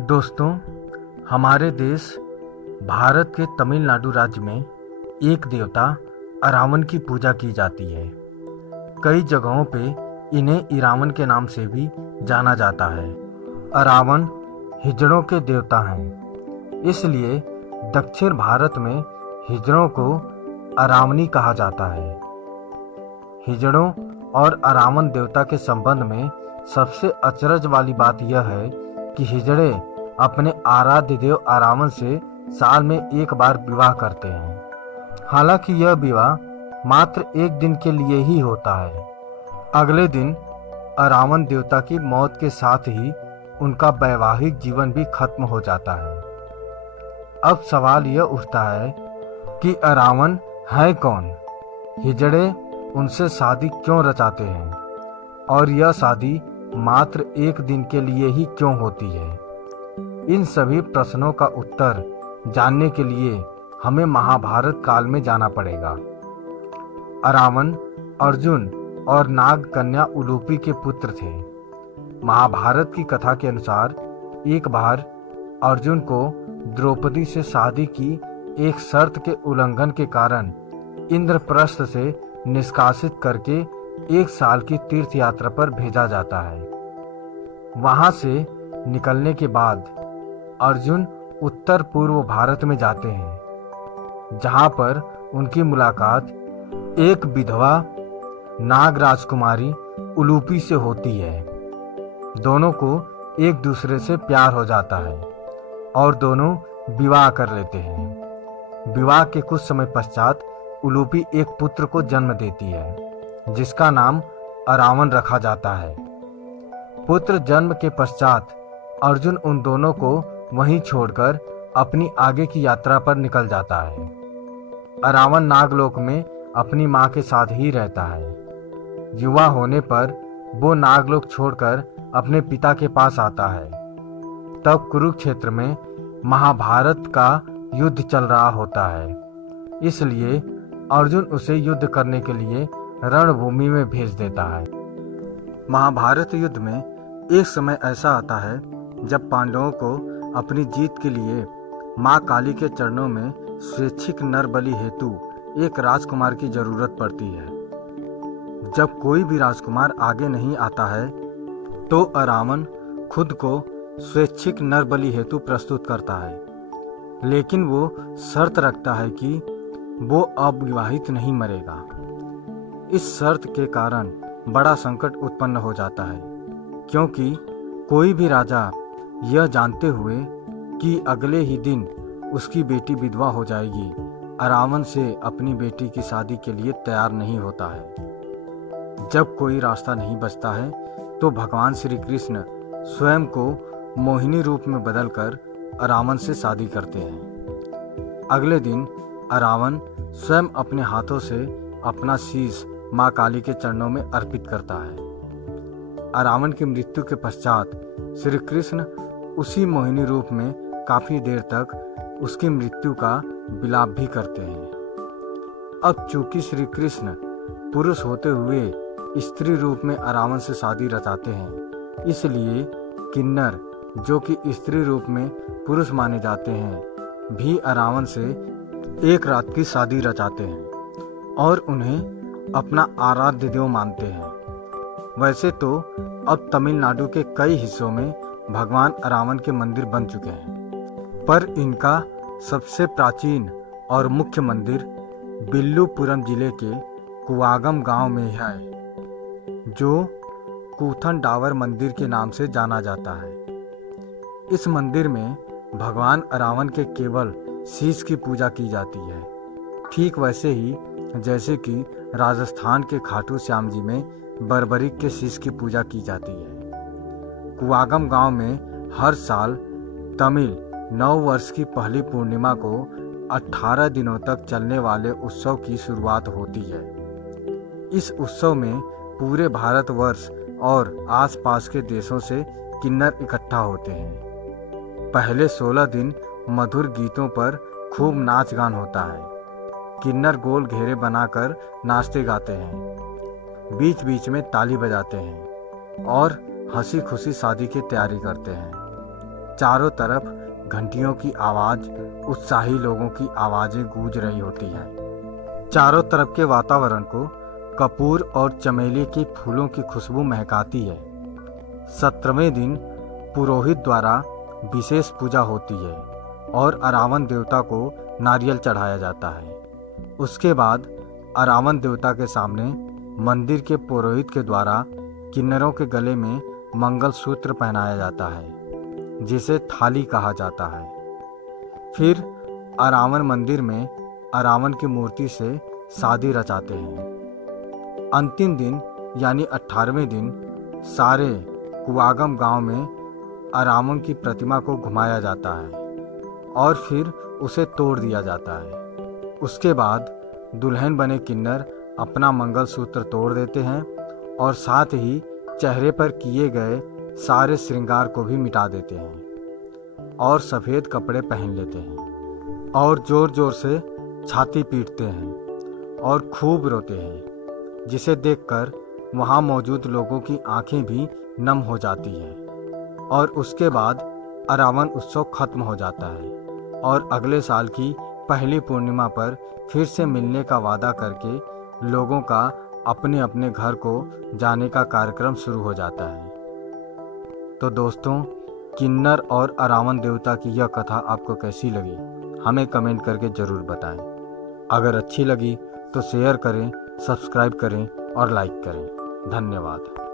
दोस्तों, हमारे देश भारत के तमिलनाडु राज्य में एक देवता अरावन की पूजा की जाती है। कई जगहों पे इन्हें इरावन के नाम से भी जाना जाता है। अरावन हिजड़ों के देवता हैं, इसलिए दक्षिण भारत में हिजड़ों को अरावनी कहा जाता है। हिजड़ों और अरावन देवता के संबंध में सबसे अचरज वाली बात यह है कि हिजड़े अपने आराध्य देव अरावन से साल में एक बार विवाह करते हैं। हालांकि यह विवाह मात्र एक दिन के लिए ही होता है। अगले दिन अरावन देवता की मौत के साथ ही उनका वैवाहिक जीवन भी खत्म हो जाता है। अब सवाल यह उठता है कि अरावन है कौन? हिजड़े उनसे शादी क्यों रचाते हैं और यह शादी मात्र एक दिन के लिए ही क्यों होती है? इन सभी प्रश्नों का उत्तर जानने के लिए हमें महाभारत काल में जाना पड़ेगा। अरावन अर्जुन और नाग कन्या उलूपी के पुत्र थे। महाभारत की कथा के अनुसार एक बार अर्जुन को द्रौपदी से शादी की एक शर्त के उल्लंघन के कारण इंद्रप्रस्थ से निष्कासित करके एक साल की तीर्थ यात्रा पर भेजा जाता है। वहां से निकलने के बाद अर्जुन उत्तर पूर्व भारत में जाते हैं, जहां पर उनकी मुलाकात एक विधवा नाग राजकुमारी उलूपी से होती है। दोनों को एक दूसरे से प्यार हो जाता है और दोनों विवाह कर लेते हैं। विवाह के कुछ समय पश्चात उलूपी एक पुत्र को जन्म देती है, जिसका नाम अरावन रखा जाता है। पुत्र जन्म के पश्चात अर्जुन उन दोनों को वहीं छोड़कर अपनी आगे की यात्रा पर निकल जाता है। अरावन नागलोक में अपनी मां के साथ ही रहता है। युवा होने पर वो नागलोक छोड़कर अपने पिता के पास आता है। तब कुरुक्षेत्र में महाभारत का युद्ध चल रहा होता है, इसलिए अर्जुन उसे युद्ध करने के लिए रणभूमि में भेज देता है। महाभारत युद्ध में एक समय ऐसा आता है जब पांडवों को अपनी जीत के लिए मां काली के चरणों में स्वैच्छिक नरबलि हेतु एक राजकुमार की जरूरत पड़ती है। जब कोई भी राजकुमार आगे नहीं आता है तो अरावन खुद को स्वैच्छिक नरबलि हेतु प्रस्तुत करता है, लेकिन वो शर्त रखता है कि वो अविवाहित नहीं मरेगा। इस शर्त के कारण बड़ा संकट उत्पन्न हो जाता है, क्योंकि कोई भी राजा यह जानते हुए कि अगले ही दिन उसकी बेटी विधवा हो जाएगी, अरावन से अपनी बेटी की शादी के लिए तैयार नहीं होता है। जब कोई रास्ता नहीं बचता है तो भगवान श्री कृष्ण स्वयं को मोहिनी रूप में बदलकर अरावन से शादी करते हैं। अगले दिन अरावन स्वयं अपने हाथों से अपना शीश मां काली के चरणों में अर्पित करता है। अरावन की मृत्यु के पश्चात श्री कृष्ण उसी मोहिनी रूप में काफी देर तक उसकी मृत्यु का विलाप भी करते हैं। अब चूंकि श्री कृष्ण पुरुष होते हुए स्त्री रूप में अरावन से शादी रचाते हैं, इसलिए किन्नर जो कि स्त्री रूप में पुरुष माने जाते हैं भी अरावन से एक रात की शादी रचाते हैं और उन्हें अपना आराध्य देव मानते हैं। वैसे तो अब तमिलनाडु के कई हिस्सों में भगवान अरावन के मंदिर बन चुके हैं, पर इनका सबसे प्राचीन और मुख्य मंदिर विल्लुपुरम जिले के कुवागम गांव में है, जो कूथन डावर मंदिर के नाम से जाना जाता है। इस मंदिर में भगवान अरावन के केवल शीश की पूजा की जाती है, ठीक वैसे ही जैसे कि राजस्थान के खाटू श्याम जी में बर्बरिक के शीश की पूजा की जाती है। कुवागम गांव में हर साल तमिल नव वर्ष की पहली पूर्णिमा को 18 दिनों तक चलने वाले उत्सव की शुरुआत होती है। इस उत्सव में पूरे भारतवर्ष और आसपास के देशों से किन्नर इकट्ठा होते हैं। पहले 16 दिन मधुर गीतों पर खूब नाच गान होता है। किन्नर गोल घेरे बनाकर नाचते गाते हैं, बीच बीच में ताली बजाते हैं और हंसी खुशी शादी की तैयारी करते हैं। चारों तरफ घंटियों की आवाज़, उत्साही लोगों की आवाज़ें गूंज रही होती हैं। चारों तरफ के वातावरण को कपूर और चमेली के फूलों की खुशबू महकाती है। 17वें दिन पुरोहित द्वारा विशेष पूजा होती है और अरावन देवता को नारियल चढ़ाया जाता है। उसके बाद अरावन देवता के सामने मंदिर के पुरोहित के द्वारा किन्नरों के गले में मंगलसूत्र पहनाया जाता है, जिसे थाली कहा जाता है। फिर अरावन मंदिर में अरावन की मूर्ति से शादी रचाते हैं। अंतिम दिन यानी 18वें दिन सारे कुआगम गांव में अरावन की प्रतिमा को घुमाया जाता है और फिर उसे तोड़ दिया जाता है। उसके बाद दुल्हन बने किन्नर अपना मंगलसूत्र तोड़ देते हैं और साथ ही चेहरे पर किए गए सारे श्रृंगार को भी मिटा देते हैं और सफ़ेद कपड़े पहन लेते हैं और ज़ोर ज़ोर से छाती पीटते हैं और खूब रोते हैं, जिसे देखकर वहाँ मौजूद लोगों की आंखें भी नम हो जाती हैं। और उसके बाद अरावन उत्सव खत्म हो जाता है और अगले साल की पहली पूर्णिमा पर फिर से मिलने का वादा करके लोगों का अपने अपने घर को जाने का कार्यक्रम शुरू हो जाता है। तो दोस्तों, किन्नर और अरावन देवता की यह कथा आपको कैसी लगी, हमें कमेंट करके ज़रूर बताएं। अगर अच्छी लगी तो शेयर करें, सब्सक्राइब करें और लाइक करें। धन्यवाद।